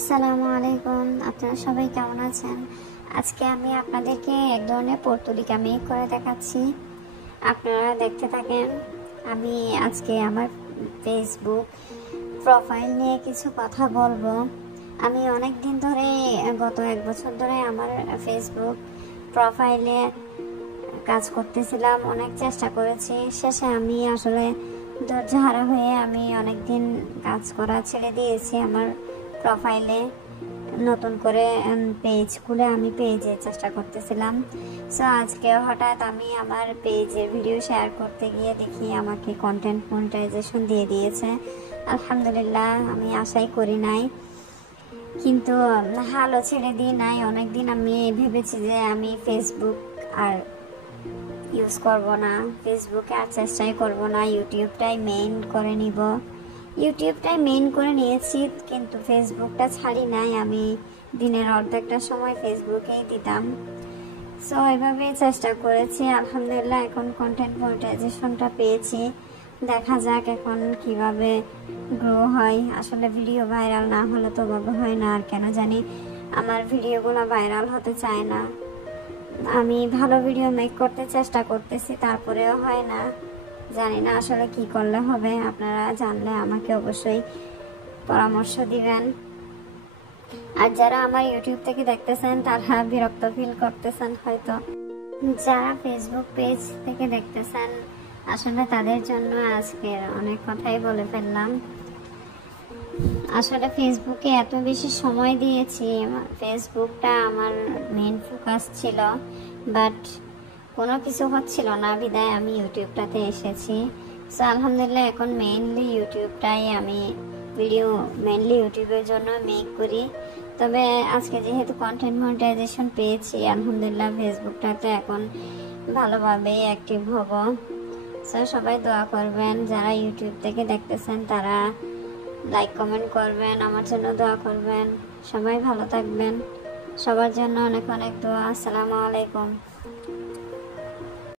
আসসালামু আলাইকুম। আপনারা সবাই কেমন আছেন? আজকে আমি আপনাদেরকে এক ধরনের পর্তুলিকা মেক করে দেখাচ্ছি। আপনারা দেখতে থাকেন। আমি আজকে আমার ফেসবুক প্রোফাইল নিয়ে কিছু কথা বলবো। আমি অনেক দিন ধরে, গত 1 বছর ধরে আমার ফেসবুক প্রোফাইলে কাজ করতেছিলাম, অনেক চেষ্টা করেছি। শেষে আমি আসলে ধৈর্যহারা হয়ে আমি অনেক দিন কাজ করা ছেড়ে দিয়েছি। আমার প্রোফাইলে নতুন করে পেজ খুলে আমি পেজে চেষ্টা করতেছিলাম। সো আজকে হঠাৎ আমি আমার পেজের ভিডিও শেয়ার করতে গিয়ে দেখি আমাকে কন্টেন্ট মনিটাইজেশন দিয়ে দিয়েছে। আলহামদুলিল্লাহ, আমি আশাই করি নাই, কিন্তু হালও ছেড়ে দিই নাই। অনেকদিন আমি ভেবেছি যে আমি ফেসবুক আর ইউজ করব না, ফেসবুকে আর চেষ্টাই করব না, ইউটিউবটাই মেইন করে নিব। ইউটিউবটাই মেইন করে নিয়েছি, কিন্তু ফেসবুকটা ছাড়ি নাই। আমি দিনের অর্ধেকটা সময় ফেসবুকেই দিতাম। সো এভাবে চেষ্টা করেছি। আলহামদুলিল্লাহ, এখন কন্টেন্ট মনিটাইজেশনটা পেয়েছি। দেখা যাক এখন কিভাবে গ্রো হয়। আসলে ভিডিও ভাইরাল না হলে তো ওভাবে হয় না। আর কেন জানি আমার ভিডিওগুলো ভাইরাল হতে চায় না। আমি ভালো ভিডিও মেক করতে চেষ্টা করতেছি, তারপরেও হয় না। জানি না আসলে কি করলে হবে। আপনারা জানলে আমাকে অবশ্যই পরামর্শ দিবেন। আর যারা আমার ইউটিউব থেকে দেখতেছেন তারা বিরক্ত ফিল করতেছেন হয়তো। যারা ফেসবুক পেজ থেকে দেখতেছেন, আসলে তাদের জন্য আজকের অনেক কথাই বলে ফেললাম। আসলে ফেসবুকে এত বেশি সময় দিয়েছি, ফেসবুকটা আমার মেইন ফোকাস ছিল, বাট কোনো কিছু হচ্ছিল না, বিদায় আমি ইউটিউবটাতে এসেছি। সো আলহামদুলিল্লাহ, এখন মেইনলি ইউটিউবটাই আমি ভিডিও মেইনলি ইউটিউবের জন্য মেক করি। তবে আজকে যেহেতু কন্টেন্ট মনিটাইজেশন পেয়েছি, আলহামদুলিল্লাহ ফেসবুকটাতে এখন ভালোভাবেই অ্যাক্টিভ হব। সো সবাই দোয়া করবেন। যারা ইউটিউব থেকে দেখতেছেন তারা লাইক কমেন্ট করবেন, আমার জন্য দোয়া করবেন। সবাই ভালো থাকবেন। সবার জন্য অনেক অনেক দোয়া। আসসালামু আলাইকুম।